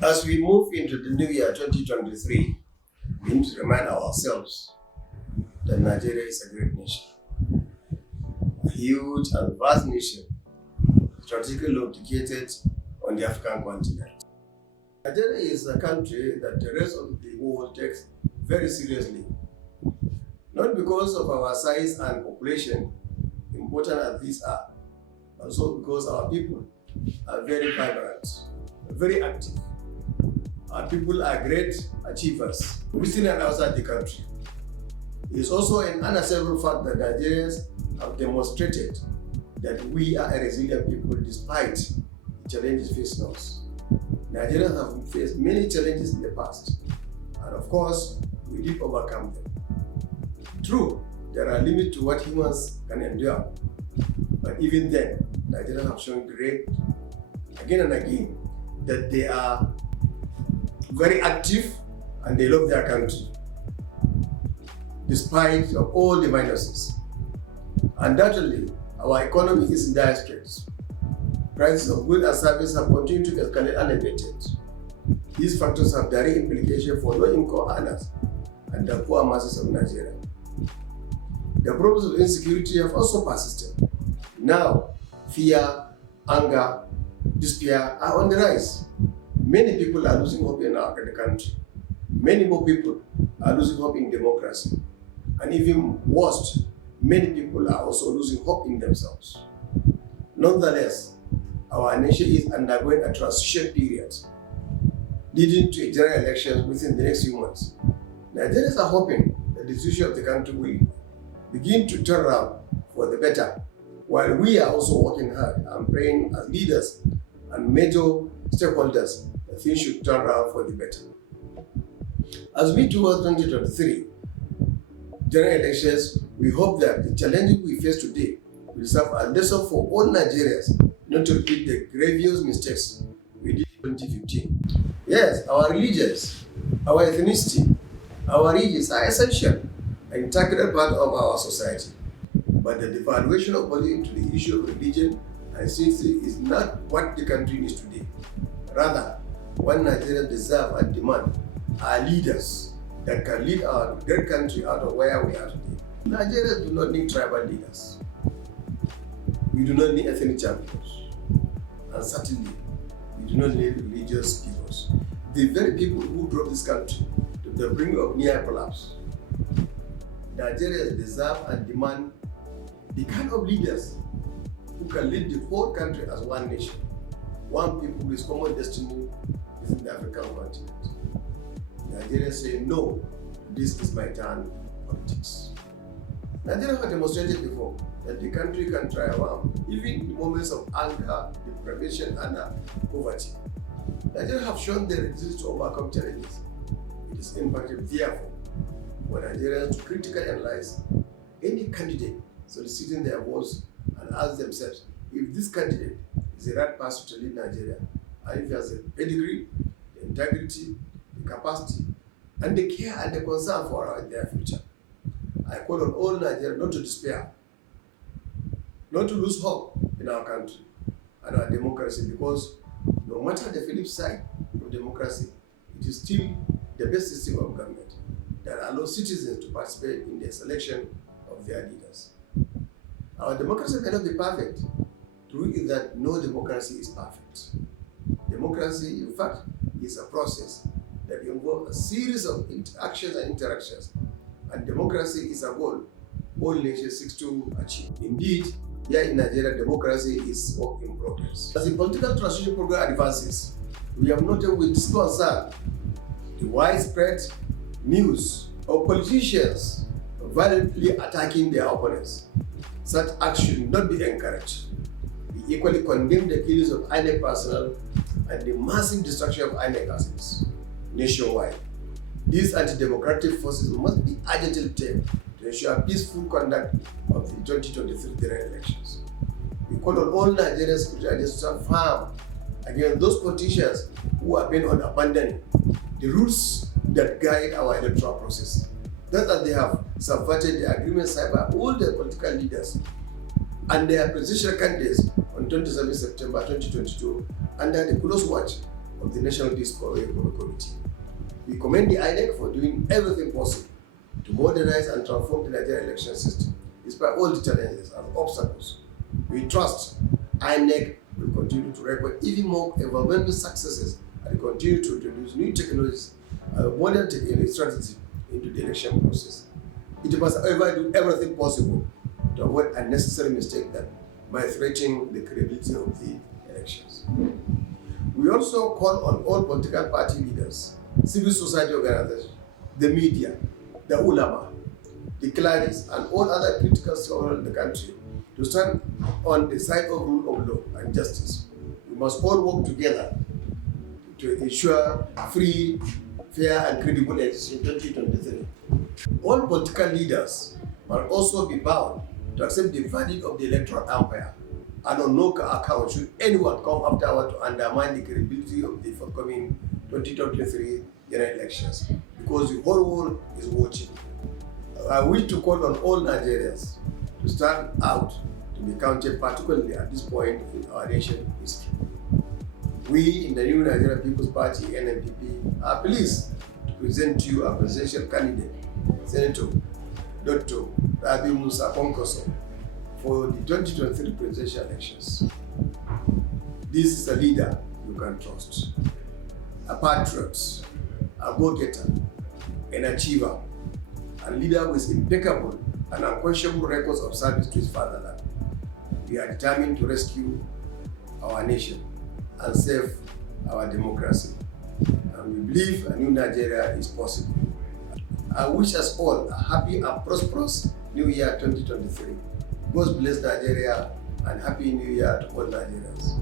As we move into the new year 2023, we need to remind ourselves that Nigeria is a great nation, a huge and vast nation, strategically located on the African continent. Nigeria is a country that the rest of the world takes very seriously, not because of our size and population, important as these are, also because our people are very vibrant, very active. Our people are great achievers within and outside the country. It is also an unassailable fact that Nigerians have demonstrated that we are a resilient people despite the challenges facing us. Nigerians have faced many challenges in the past, and of course, we did overcome them. True, there are limits to what humans can endure, but even then, Nigerians have shown great, again and again, that they are very active and they love their country, despite of all the minuses. Undoubtedly, our economy is in dire straits. Prices of goods and services have continued to escalate unabated. These factors have direct implications for low-income earners and the poor masses of Nigeria. The problems of insecurity have also persisted. Now, fear, anger, despair are on the rise. Many people are losing hope in the country. Many more people are losing hope in democracy. And even worse, many people are also losing hope in themselves. Nonetheless, our nation is undergoing a transition period, leading to a general election within the next few months. Nigerians are hoping that the situation of the country will begin to turn around for the better, while we are also working hard and praying as leaders and major stakeholders that things should turn around for the better. As we towards 2023 general elections, we hope that the challenges we face today will serve as a lesson for all Nigerians not to repeat the grievous mistakes we did in 2015. Yes, our religions, our ethnicity, our regions are essential and integral part of our society. But the devaluation of body into the issue of religion and ethnicity is not what the country needs today. Rather, what Nigerians deserve and demand are leaders that can lead our great country out of where we are today. Nigerians do not need tribal leaders. We do not need ethnic champions. And certainly, we do not need religious peoples. The very people who drove this country to the brink of near collapse. Nigerians deserve and demand the kind of leaders who can lead the whole country as one nation, one people with common destiny within the African continent. Nigerians say, no, this is my turn politics. Nigerians have demonstrated before that the country can triumph even in moments of anger, deprivation, and poverty. Nigerians have shown their resilience to overcome challenges. It is imperative, therefore, for Nigerians to critically analyze any candidate soliciting their votes and ask themselves if this candidate is the right person to lead Nigeria, and if he has the pedigree, the integrity, the capacity, and the care and the concern for their future. I call on all Nigerians not to despair, not to lose hope in our country and our democracy, because no matter the flip side of democracy, it is still the best system of government that allows citizens to participate in the selection of their leaders. Our democracy may not be perfect. True is that no democracy is perfect. Democracy, in fact, is a process that involves a series of actions and interactions, and democracy is a goal all nations seek to achieve. Indeed, here in Nigeria, democracy is work in progress. As the political transition program advances, we have noted with disconcern the widespread news of politicians violently attacking their opponents. Such action should not be encouraged. We equally condemn the killings of INEC personnel and the massive destruction of INEC assets nationwide. These anti-democratic forces must be urgently tamed to ensure peaceful conduct of the 2023 general elections. We call on all Nigerian security agencies to stand firm against those politicians who have been on abandoning the rules that guide our electoral process. That they have subverted the agreement signed by all the political leaders and their presidential candidates on 27 September 2022 under the close watch of the National Discovery Committee. We commend the INEC for doing everything possible to modernize and transform the Nigerian election system, despite all the challenges and obstacles. We trust INEC will continue to record even more environmental successes and continue to introduce new technologies and modern technology strategy into the election process. It must, however, do everything possible to avoid unnecessary mistakes that might threaten the credibility of the elections. We also call on all political party leaders, civil society organizations, the media, the ulama, the clerics, and all other critical stakeholders in the country to stand on the side of rule of law and justice. We must all work together to ensure free, fair, and credible elections in 2023. All political leaders must also be bound to accept the verdict of the electoral umpire, and on no account should anyone come afterward to undermine the credibility of the forthcoming 2023 general elections, because the whole world is watching. I wish to call on all Nigerians to stand out to be counted, particularly at this point in our nation's history. We in the new Nigerian People's Party, NNPP, are pleased to present to you our presidential candidate, Senator Dr. Rabi Musa Konkoso, for the 2023 presidential elections. This is a leader you can trust, a patriot, a go-getter, an achiever, a leader with impeccable and unquestionable records of service to his fatherland. We are determined to rescue our nation and save our democracy. And we believe a new Nigeria is possible. I wish us all a happy and prosperous New Year 2023. God bless Nigeria and Happy New Year to all Nigerians.